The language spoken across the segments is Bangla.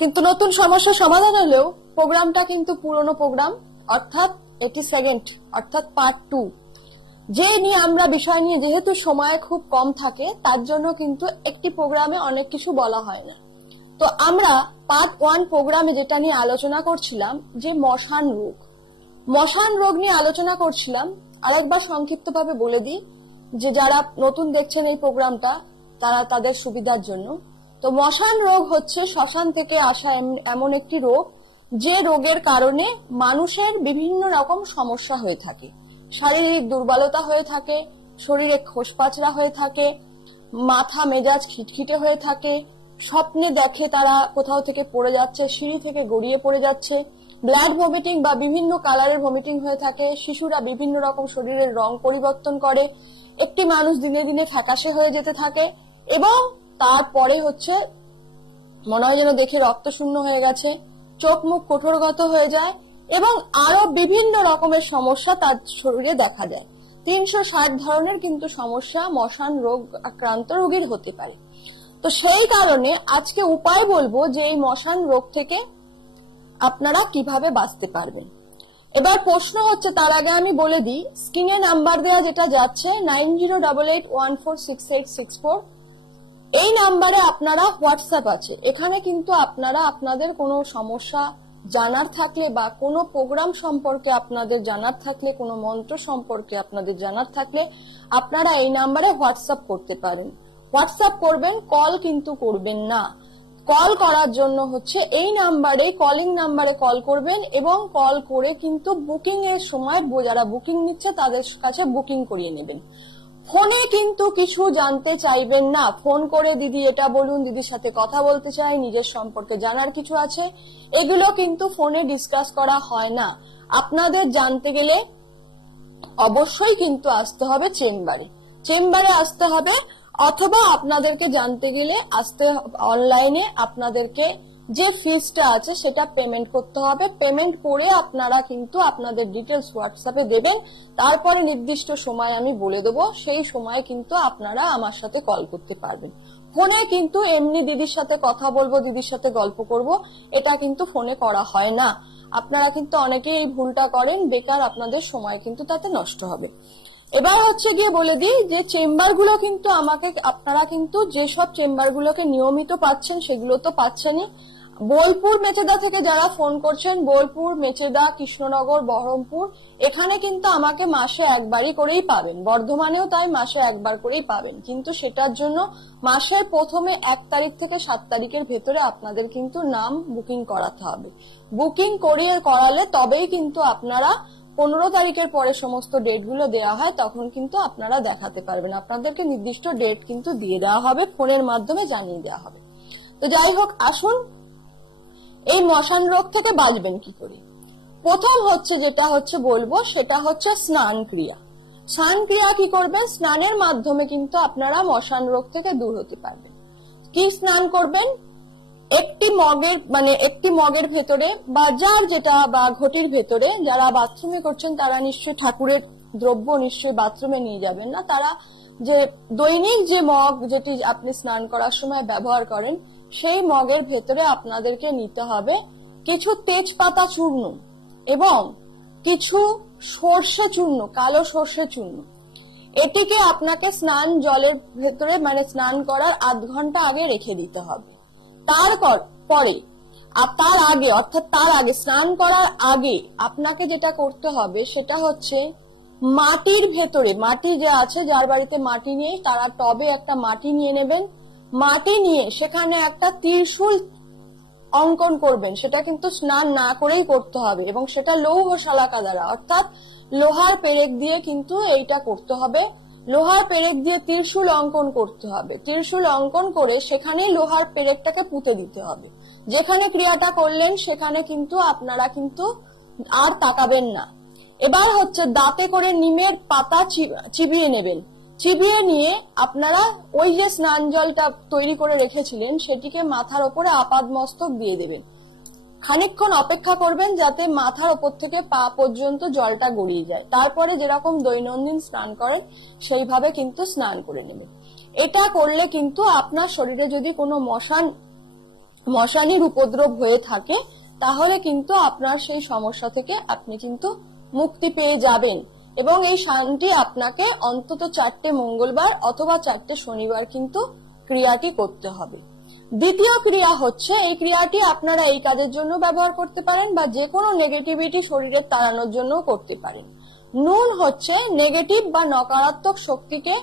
কিন্তু নতুন সমস্যা সমাধান হলেও প্রোগ্রামটা কিন্তু পুরনো প্রোগ্রাম, অর্থাৎ এটি সেকেন্ড, অর্থাৎ পার্ট 2, যে নিয়ে আমরা বিষয় নিয়ে যেহেতু সময় খুব কম থাকে তার জন্য কিন্তু একটি প্রোগ্রামে অনেক কিছু বলা হয় না। তো আমরা পার্ট 1 প্রোগ্রামে যেটা নিয়ে আলোচনা করছিলাম যে মশান রোগ নিয়ে আলোচনা করছিলাম। আরেকবার সংক্ষিপ্তভাবে বলে দিই যে যারা নতুন দেখছেন এই প্রোগ্রামটা তারা তাদের সুবিধার জন্য। তো মশান রোগ হচ্ছে শ্মশান থেকে আসা এমন একটি রোগ যে রোগের কারণে মানুষের বিভিন্ন রকম সমস্যা হয়ে থাকে। শারীরিক দুর্বলতা হয়ে থাকে, শরীরে খোসপাচড়া হয়ে থাকে, মাথা মেজাজ খিটখিটে হয়ে থাকে, স্বপ্নে দেখে তারা কোথাও থেকে পড়ে যাচ্ছে, সিঁড়ি থেকে গড়িয়ে পড়ে যাচ্ছে, ব্লাড ভমিটিং বা বিভিন্ন কালারের ভমিটিং হয়ে থাকে, শিশুরা বিভিন্ন রকম শরীরের রং পরিবর্তন করে, একটি মানুষ দিনে দিনে ফ্যাকাশে হয়ে যেতে থাকে এবং তারপরে হচ্ছে মনে হয় যেন দেখে রক্ত শূন্য হয়ে গেছে, চোখ মুখ কঠোরগত হয়ে যায় এবং আরো বিভিন্ন রকমের সমস্যা তার শরীরে দেখা যায়। 360 ধরনের কিন্তু সমস্যা মশান রোগ আক্রান্ত রোগীর হতে পারে। তো সেই কারণে আজকে উপায় বলবো যে এই মশান রোগ থেকে আপনারা কিভাবে বাঁচতে পারবেন। এবার প্রশ্ন হচ্ছে, তার আগে আমি বলে দিই স্ক্রিনে নাম্বার দেওয়া যেটা যাচ্ছে 9088146864, এই নাম্বারে আপনারা হোয়াটসঅ্যাপ আছে, এখানে কিন্তু আপনারা আপনাদের কোনো সমস্যা জানার থাকলে বা কোনো প্রোগ্রাম সম্পর্কে আপনাদের জানার থাকলে, কোনো মন্ত্র সম্পর্কে আপনাদের জানার থাকলে আপনারা এই নাম্বারে হোয়াটসঅ্যাপ করতে পারেন। হোয়াটসঅ্যাপ করবেন, কল কিন্তু করবেন না। কল করার জন্য হচ্ছে এই নাম্বারে, কলিং নাম্বারে কল করবেন এবং কল করে কিন্তু বুকিং এর সময় যারা বুকিং নিচ্ছে তাদের কাছে বুকিং করিয়ে নেবেন। ফোনে কিন্তু কিছু জানতে চাইবেন না। ফোন করে দিদি এটা বলুন, দিদির সাথে কথা বলতে চাই, নিজের সম্পর্কে জানার কিছু আছে, এগুলো কিন্তু ফোনে ডিসকাস করা হয় না। আপনাদের জানতে গেলে অবশ্যই কিন্তু আসতে হবে চেম্বারে আসতে হবে, অথবা আপনাদেরকে জানতে গেলে আসতে অনলাইনে আপনাদেরকে যে ফিসটা আছে সেটা পেমেন্ট করতে হবে। পেমেন্ট করে আপনারা কিন্তু আপনাদের ডিটেলস হোয়াটসঅ্যাপে দেবেন, তারপরে নির্দিষ্ট সময় আমি বলে দেবো, সেই সময় কিন্তু আপনারা আমার সাথে কল করতে পারবেন। ফোনে কিন্তু এমনি দিদির সাথে কথা বলবো, দিদির সাথে গল্প করব, এটা কিন্তু ফোনে করা হয় না। আপনারা কিন্তু অনেকেই এই ভুলটা করেন, বেকার আপনাদের সময় কিন্তু তাতে নষ্ট হবে। এবার হচ্ছে গিয়ে বলে দিই যে চেম্বারগুলো কিন্তু আপনারা কিন্তু যেসব চেম্বারগুলোকে নিয়মিত পাচ্ছেন সেগুলো তো পাচ্ছেনই। বোলপুর মেচেদা থেকে যারা ফোন করছেন, বোলপুর, মেচেদা, কৃষ্ণনগর, বহরমপুর, এখানে কিন্তু আমাকে মাসে একবারই করেই পাবেন। বর্ধমানেও তাই মাসে একবার করেই পাবেন, কিন্তু সেটার জন্য মাসের প্রথমে 1 তারিখ থেকে 7 তারিখের ভেতরে আপনাদের কিন্তু নাম বুকিং করাতে হবে। বুকিং করালে তবেই কিন্তু আপনারা 15 তারিখের পরে সমস্ত ডেটগুলো দেওয়া হয়, তখন কিন্তু আপনারা দেখাতে পারবেন। আপনাদেরকে নির্দিষ্ট ডেট কিন্তু দিয়ে দেওয়া হবে, ফোনের মাধ্যমে জানিয়ে দেওয়া হবে। তো যাই হোক, আসুন এই মশান রোগ থেকে বাঁচবেন কি করে। প্রথম হচ্ছে যেটা হচ্ছে বলবো সেটা হচ্ছে স্নান ক্রিয়া। স্নান ক্রিয়া কি করবেন? স্নানের মাধ্যমে কিন্তু আপনারা মশান রোগ থেকে দূর হতে পারবেন। কি স্নান করবেন? একটি মগের ভেতরে বা যার যেটা বা ঘটির ভেতরে, যারা বাথরুমে করছেন তারা নিশ্চয়ই ঠাকুরের দ্রব্য নিশ্চয়ই বাথরুমে নিয়ে যাবেন না, তারা যে দৈনিক যে মগ যেটি আপনি স্নান করার সময় ব্যবহার করেন সেই মগের ভেতরে আপনাদেরকে নিতে হবে কিছু তেজপাতা চূর্ণ এবং কিছু সর্ষে চূর্ণ, কালো সর্ষে চূর্ণ। এটিকে আপনাকে স্নান জলের ভেতরে স্নান করার 8 ঘন্টা আগে রেখে দিতে হবে। তার আগে স্নান করার আগে আপনাকে যেটা করতে হবে সেটা হচ্ছে মাটির ভেতরে, মাটি যে আছে যার বাড়িতে মাটি নেই তারা টবে একটা মাটি নিয়ে নেবেন। মাটি নিয়ে সেখানে একটা ত্রিশূল অঙ্কন করবেন। সেটা কিন্তু স্নান না করেই করতে হবে এবং সেটা লৌহ শালাকা দ্বারা, অর্থাৎ লোহার পেরেক দিয়ে কিন্তু এইটা করতে হবে। লোহার পেরেক দিয়ে ত্রিশূল অঙ্কন করতে হবে। ত্রিশূল অঙ্কন করে সেখানে লোহার পেরেকটাকে পুঁতে দিতে হবে। যেখানে ক্রিয়াটা করলেন সেখানে কিন্তু আপনারা কিন্তু আর তাকাবেন না। এবার হচ্ছে দাঁতে করে নিমের পাতা চিবিয়ে নেবেন। চিবিয়ে নিয়ে আপনারা ওই যে স্নান জলটা তৈরি করে রেখেছিলেন সেটিকে মাথার ওপরে আপাদমস্তক দিয়ে দেবেন। খানিকক্ষণ অপেক্ষা করবেন যাতে মাথার ওপর থেকে পা পর্যন্ত জলটা গড়িয়ে যায়। তারপরে যেরকম দৈনন্দিন স্নান করেন সেইভাবে কিন্তু স্নান করে নেবেন। এটা করলে কিন্তু আপনার শরীরে যদি কোনো মশান মশানির উপদ্রব হয়ে থাকে, তাহলে কিন্তু আপনার সেই সমস্যা থেকে আপনি কিন্তু মুক্তি পেয়ে যাবেন। এবং এই শান্তি আপনাকে অন্তত 4টে মঙ্গলবার অথবা 4টে শনিবার কিন্তু ক্রিয়াটি করতে হবে। দ্বিতীয় ক্রিয়া হচ্ছে, এই ক্রিয়াটি আপনারা এই কাজের জন্য ব্যবহার করতে পারেন বা যে কোনো নেগেটিভিটি শরীরে তাড়ানোর জন্য করতে পারেন। নুন হচ্ছে নেগেটিভ বা নকারাত্মক শক্তিকে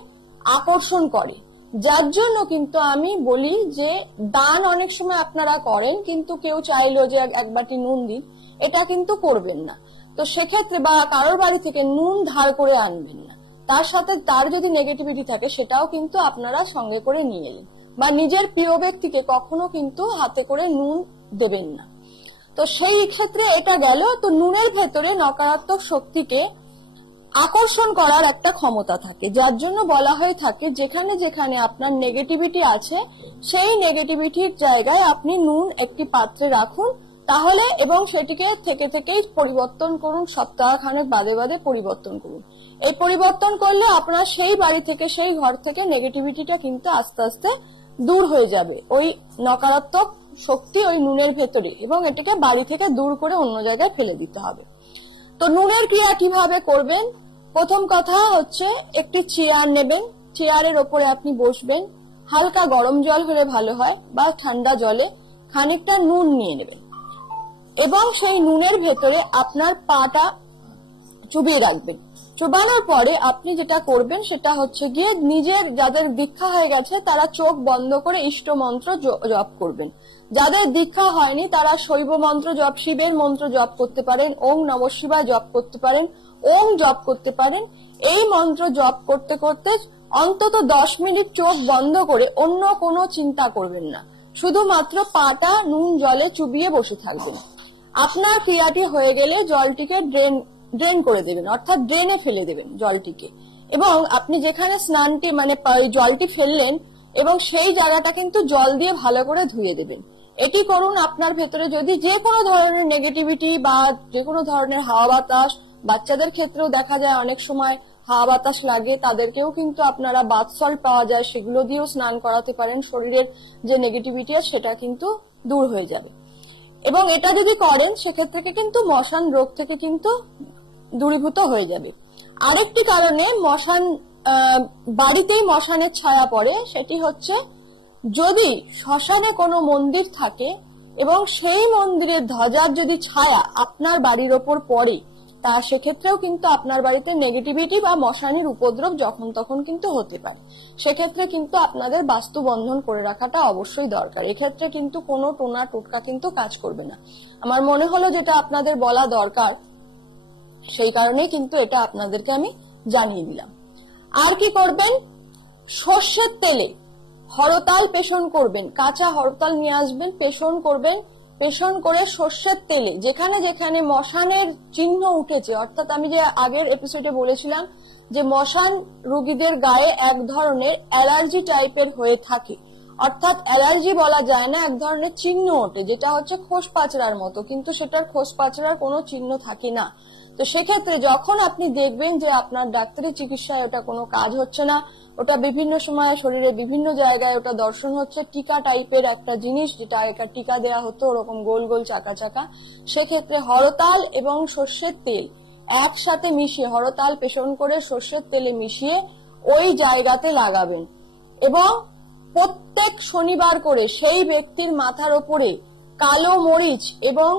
আকর্ষণ করে, যার জন্য কিন্তু আমি বলি যে দান অনেক সময় আপনারা করেন, কিন্তু কেউ চাইলো যে এক বাটি নুন দিন, এটা কিন্তু করবেন না। তো সেক্ষেত্রে বা কারোর বাড়ি থেকে নুন ধার করে আনবেন না, তার সাথে তার যদি নেগেটিভিটি থাকে সেটাও কিন্তু আপনারা সঙ্গে করে নিয়ে এলেন। বা নিজের প্রিয় ব্যক্তিকে কখনো কিন্তু হাতে করে নুন দেবেন না। তো সেই ক্ষেত্রে এটা গেল। তো নুনের ভেতরে নকারাত্মক শক্তিকে আকর্ষণ করার একটা ক্ষমতা থাকে, যার জন্য বলা হয়ে থাকে যেখানে যেখানে আপনার নেগেটিভিটি আছে সেই নেগেটিভিটির জায়গায় আপনি নুন একটি পাত্রে রাখুন, তাহলে এবং সেটিকে থেকে থেকেই পরিবর্তন করুন, সপ্তাহখানেক বাদে বাদে পরিবর্তন করুন। এই পরিবর্তন করলে আপনার সেই বাড়ি থেকে সেই ঘর থেকে নেগেটিভিটিটা কিন্তু আস্তে আস্তে দূর হয়ে যাবে, ওই নকারাত্মক শক্তি ওই নুনের ভেতরে, এবং এটাকে বাড়ি থেকে দূর করে অন্য জায়গায় ফেলে দিতে হবে। তো নুনের ক্রিয়া কিভাবে করবেন? প্রথম কথা হচ্ছে একটি চেয়ার নেবেন, চেয়ারের ওপরে আপনি বসবেন, হালকা গরম জল হলে ভালো হয় বা ঠান্ডা জলে খানিকটা নুন নিয়ে নেবেন এবং সেই নুনের ভেতরে আপনার পাটা চুবিয়ে রাখবেন। চুবানোর পরে আপনি যেটা করবেন সেটা হচ্ছে গিয়ে নিজের যাদের দীক্ষা হয়ে গেছে তারা চোখ বন্ধ করে ইষ্ট মন্ত্র জপ করবেন। যাদের দীক্ষা হয়নি তারা শৈব মন্ত্র জপ, শিবের মন্ত্র জপ করতে পারেন, ওং নমঃ শিবায় জপ করতে পারেন, ওং জপ করতে পারেন। এই মন্ত্র জপ করতে করতে অন্তত 10 মিনিট চোখ বন্ধ করে অন্য কোনো চিন্তা করবেন না, শুধুমাত্র পাটা নুন জলে চুবিয়ে বসে থাকবেন। আপনার ক্রিয়াটি হয়ে গেলে জলটিকে ড্রেন করে দেবেন, অর্থাৎ ড্রেনে ফেলে দেবেন জলটিকে, এবং আপনি যেখানে স্নানটি মানে জলটি ফেললেন এবং সেই জায়গাটা কিন্তু জল দিয়ে ভালো করে ধুয়ে দেবেন। এটি করুন। আপনার ভেতরে যদি যে কোনো ধরনের নেগেটিভিটি বা যে কোনো ধরনের হাওয়া বাতাস, বাচ্চাদের ক্ষেত্রেও দেখা যায় অনেক সময় হাওয়া বাতাস লাগে, তাদেরকেও কিন্তু আপনারা বাথ সল্ট পাওয়া যায়, সেগুলো দিয়েও স্নান করাতে পারেন, শরীরের যে নেগেটিভিটি আছে সেটা কিন্তু দূর হয়ে যাবে। এবং এটা যদি করেন সেক্ষেত্রে কিন্তু মশান রোগ থেকে কিন্তু দূরীভূত হয়ে যাবে। আরেকটি কারণে মশান বাড়িতেই মশানের ছায়া পড়ে, সেটি হচ্ছে যদি শ্মশানে কোনো মন্দির থাকে এবং সেই মন্দিরের ধ্বজার যদি ছায়া আপনার বাড়ির ওপর পড়ে, তা সেক্ষেত্রেও কিন্তু আপনার বাড়িতে নেগেটিভিটি বা মশানির উপদ্রব যখন তখন কিন্তু হতে পারে। সেক্ষেত্রে কিন্তু আপনাদের বাস্তু বন্ধন করে রাখাটা অবশ্যই দরকার। এক্ষেত্রে কিন্তু কোনো টোনা টোটকা কিন্তু কাজ করবে না। আমার মনে হলো যেটা আপনাদের বলা দরকার, সেই কারণে কিন্তু এটা আপনাদেরকে আমি জানিয়ে দিলাম। আর কি করবেন? সর্ষের তেলে হরতাল পেষণ করবেন, কাঁচা হরতাল নিয়ে আসবেন, পেষণ করবেন, পেষণ করে সর্ষের তেলে যেখানে যেখানে মশানের চিহ্ন উঠেছে, অর্থাৎ আমি যে আগের এপিসোডে বলেছিলাম যে মশান রোগীদের গায়ে এক ধরনের অ্যালার্জি টাইপের হয়ে থাকে, অর্থাৎ অ্যালার্জি বলা যায় না, এক ধরনের চিহ্ন ওঠে যেটা হচ্ছে খোস পাচড়ার মতো, কিন্তু সেটার খোস পাচড়ার কোনো চিহ্ন থাকে না। তো সেক্ষেত্রে যখন আপনি দেখবেন যে আপনার ডাক্তারি চিকিৎসায় ওটা কোনো কাজ হচ্ছে না, ওটা বিভিন্ন সময় শরীরে বিভিন্ন জায়গায় ওটা দর্শন হচ্ছে, টিকা টাইপের একটা জিনিস, যেটা আগেকার টিকা দেয়া হতো ওরকম গোল গোল চাকা চাকা, সেক্ষেত্রে হরতাল এবং সর্ষের তেল একসাথে মিশিয়ে, হরতাল পেষণ করে সর্ষের তেলে মিশিয়ে ওই জায়গাতে লাগাবেন এবং প্রত্যেক শনিবার করে সেই ব্যক্তির মাথার ওপরে কালো মরিচ এবং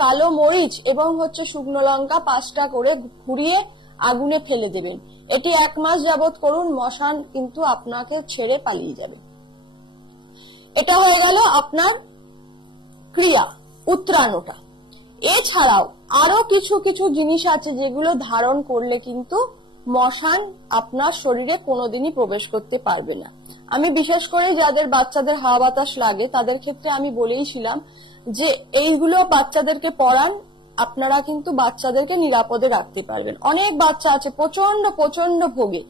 কালো মরিচ এবং শুকনো লঙ্কা 5টা করে ঘুরিয়ে আগুনে ফেলে দেবেন। এটি 1 মাস যাবত করুন, মশান কিন্তু আপনাকে ছেড়ে পালিয়ে যাবে। এটা হয়ে গেল আপনার ক্রিয়া, উত্তরায়ণটা। এছাড়াও আরো কিছু কিছু জিনিস আছে যেগুলো ধারণ করলে কিন্তু মশান আপনার শরীরে কোনোদিনই প্রবেশ করতে পারবে না। আমি বিশেষ করে যাদের বাচ্চাদের হাওয়া বাতাস লাগে তাদের ক্ষেত্রে আমি বলেইছিলাম যে এইগুলো বাচ্চাদেরকে পড়ান, আপনারা কিন্তু বাচ্চাদেরকে নিরাপদে রাখতে পারবেন। অনেক বাচ্চা আছে প্রচন্ড ভোগে,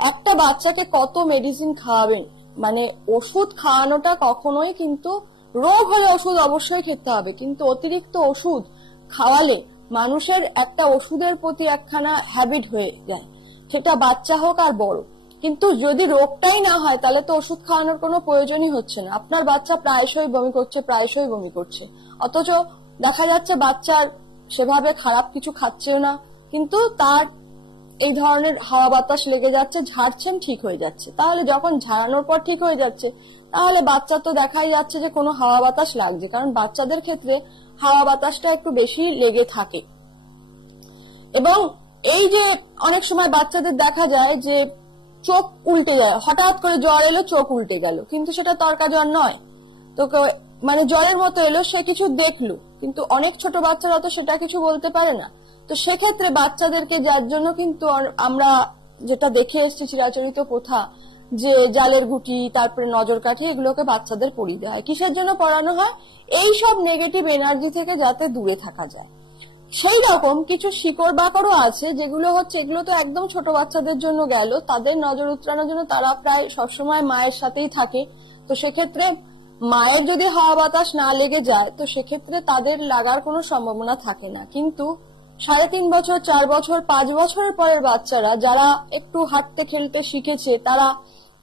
একটা বাচ্চাকে কত মেডিসিন খাওয়াবেন, মানে ওষুধ খাওয়ানোটা কখনোই কিন্তু, রোগ হলে ওষুধ অবশ্যই খেতে হবে, কিন্তু অতিরিক্ত ওষুধ খাওয়ালে মানুষের একটা ওষুধের প্রতি একখানা হ্যাবিট হয়ে যায়, সেটা বাচ্চা হোক আর বড়। কিন্তু যদি রোগটাই না হয় তাহলে তো ওষুধ খাওয়ানোর কোনো প্রয়োজনই হচ্ছে না। আপনার বাচ্চা প্রায়শই বমি করছে, অথচ দেখা যাচ্ছে বাচ্চার সেভাবে খারাপ কিছু খাচ্ছেও না, কিন্তু তার এই ধরনের হাওয়া বাতাস লেগে যাচ্ছে, ঝাড়ছেন, ঠিক হয়ে যাচ্ছে। তাহলে যখন ঝাড়ানোর পর ঠিক হয়ে যাচ্ছে, তাহলে বাচ্চা তো দেখাই যাচ্ছে যে কোনো হাওয়া বাতাস লাগছে, কারণ বাচ্চাদের ক্ষেত্রে হাওয়া বাতাসটা একটু বেশি লেগে থাকে। এবং এই যে অনেক সময় বাচ্চাদের দেখা যায় যে চোখ উল্টে যায়, হঠাৎ করে জ্বর এলো, চোখ উল্টে গেল, কিন্তু সেটা তরকা জ্বর নয়, তো মানে জ্বরের মতো এলো, সে কিছু দেখলো, কিন্তু অনেক ছোট বাচ্চারা তো সেটা কিছু বলতে পারে না। তো সেক্ষেত্রে বাচ্চাদেরকে, যার জন্য কিন্তু আমরা যেটা দেখে এসেছি চিরাচরিত প্রথা, যে জালের গুটি, তারপরে নজর কাঠি, এগুলোকে বাচ্চাদের পরিয়ে দেওয়া হয়। কিসের জন্য পড়ানো হয়? এই সব নেগেটিভ এনার্জি থেকে যাতে দূরে থাকা যায়। সেই রকম কিছু শিকড় বাকড়ও আছে, যেগুলো হচ্ছে, এগুলো তো একদম ছোট বাচ্চাদের জন্য গেল, তাদের নজর উতরানোর জন্য তারা প্রায় সবসময় মায়ের সাথেই থাকে। তো সেক্ষেত্রে মায়ের যদি হাওয়া বাতাস না লেগে যায়, তো সেক্ষেত্রে তাদের লাগার কোনো সম্ভাবনা থাকে না। কিন্তু 3.5 বছর, 4 বছর, 5 বছরের পরের বাচ্চারা যারা একটু হাঁটতে খেলতে শিখেছে, তারা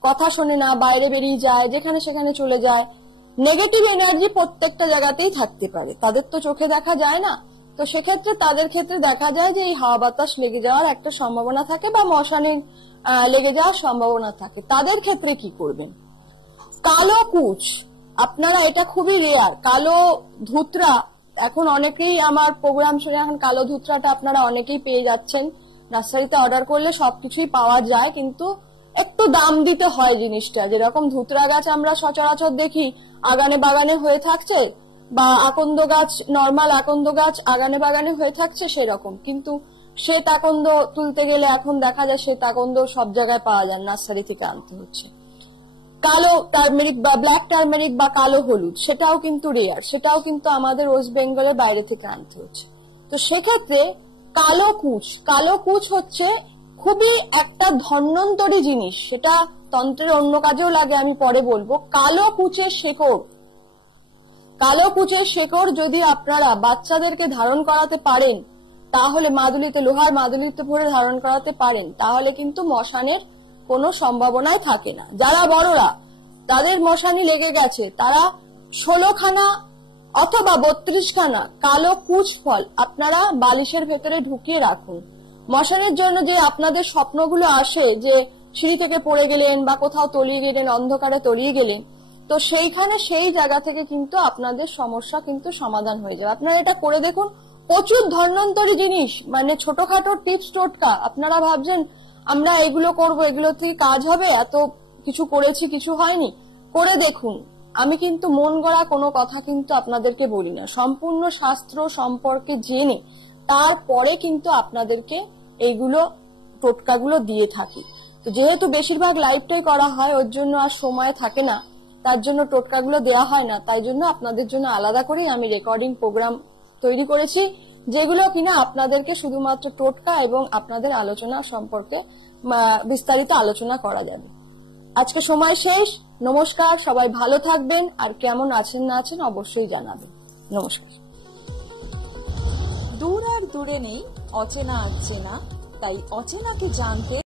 কথা শোনে না, বাইরে বেরিয়ে যায়, যেখানে সেখানে চলে যায়, নেগেটিভ এনার্জি প্রত্যেকটা জায়গাতেই থাকতে পারে, তাদের তো চোখে দেখা যায় না। তো সেক্ষেত্রে তাদের ক্ষেত্রে দেখা যায় যে এই হাওয়া বাতাস লেগে যাওয়ার একটা সম্ভাবনা থাকে, বা মশানির লেগে যাওয়ার সম্ভাবনা থাকে। তাদের ক্ষেত্রে কি করবেন? কালো কুচ, আপনারা, এটা খুবই রেয়ার, কালো ধুতরা, এখন অনেকেই আমার প্রোগ্রাম শুনে এখন কালো ধুতরাটা আপনারা অনেকেই পেয়ে যাচ্ছেন, নার্সারিতে অর্ডার করলে সবকিছুই পাওয়া যায়, কিন্তু একটু দাম দিতে হয় জিনিসটা। যেরকম ধুতরা গাছ আমরা সচরাচর দেখি আগানে বাগানে হয়ে থাকছে, বা আকন্দ গাছ, নর্মাল আকন্দ গাছ আগানে বাগানে হয়ে থাকছে, সেরকম। কিন্তু শ্বেত আকন্দ তুলতে গেলে এখন দেখা যায় শ্বেত আকন্দ সব জায়গায় পাওয়া যায়, নার্সারি থেকে আনতে হচ্ছে। কালো টার্মেরিক বা ব্ল্যাক টার্মেরিক বা কালো হলুদ, সেটাও কিন্তু রেয়ার, সেটাও কিন্তু আমাদের ওয়েস্ট বেঙ্গলের বাইরে থেকে আনতে হচ্ছে। তো সেক্ষেত্রে কালো কুচ হচ্ছে খুবই একটা ধন্বন্তরী জিনিস, সেটা তন্ত্রের অন্য কাজেও লাগে, আমি পরে বলবো। কালো কুচের শেকড় যদি আপনারা বাচ্চাদেরকে ধারণ করাতে পারেন, তাহলে মাদুলিতে, লোহার মাদুলিতে ভরে ধারণ করাতে পারেন, তাহলে কিন্তু মশানের কোনো সম্ভাবনাই থাকে না। যারা বড়রা, তাদের মশানি লেগে গেছে, তারা 16 খানা অথবা 32 খানা কালো কুচ ফল আপনারা বালিশের ভেতরে ঢুকিয়ে রাখুন। মশানের জন্য যে আপনাদের স্বপ্নগুলো আসে, যে সিঁড়ি থেকে পড়ে গেলেন বা কোথাও তলিয়ে গেলেন, অন্ধকারে তলিয়ে গেলেন, তো সেইখানে সেই জায়গা থেকে কিন্তু আপনাদের সমস্যা কিন্তু সমাধান হয়ে যাবে। আপনারা এটা করে দেখুন, প্রচুর ধন্বন্তরী জিনিস, মানে ছোটখাটো টিপস টোটকা। আপনারা ভাবছেন আমরা এগুলো করব, এগুলো থেকে কাজ হবে, এত কিছু করেছি, কিছু হয়নি, করে দেখুন। আমি কিন্তু মন গড়া কোনো কথা কিন্তু আপনাদেরকে বলি না, সম্পূর্ণ শাস্ত্র সম্পর্কে জেনে তারপরে কিন্তু আপনাদেরকে এইগুলো টোটকাগুলো দিয়ে থাকি। তো যেহেতু বেশিরভাগ লাইভটাই করা হয়, ওর জন্য আর সময় থাকে না, তার জন্য টোটকাগুলো দেওয়া হয় না, তাই জন্য আপনাদের জন্য আলাদা করেই আমি রেকর্ডিং প্রোগ্রাম তৈরি করেছি, যেগুলো কিনা আপনাদেরকে শুধুমাত্র টোটকা এবং আপনাদের আলোচনা সম্পর্কে বিস্তারিত আলোচনা করা যাবে। আজকে সময় শেষ। নমস্কার, সবাই ভালো থাকবেন, আর কেমন আছেন না আছেন অবশ্যই জানাবেন। নমস্কার। দূর আর দূরে নেই অচেনা আর চেনা, তাই অচেনাকে জানতে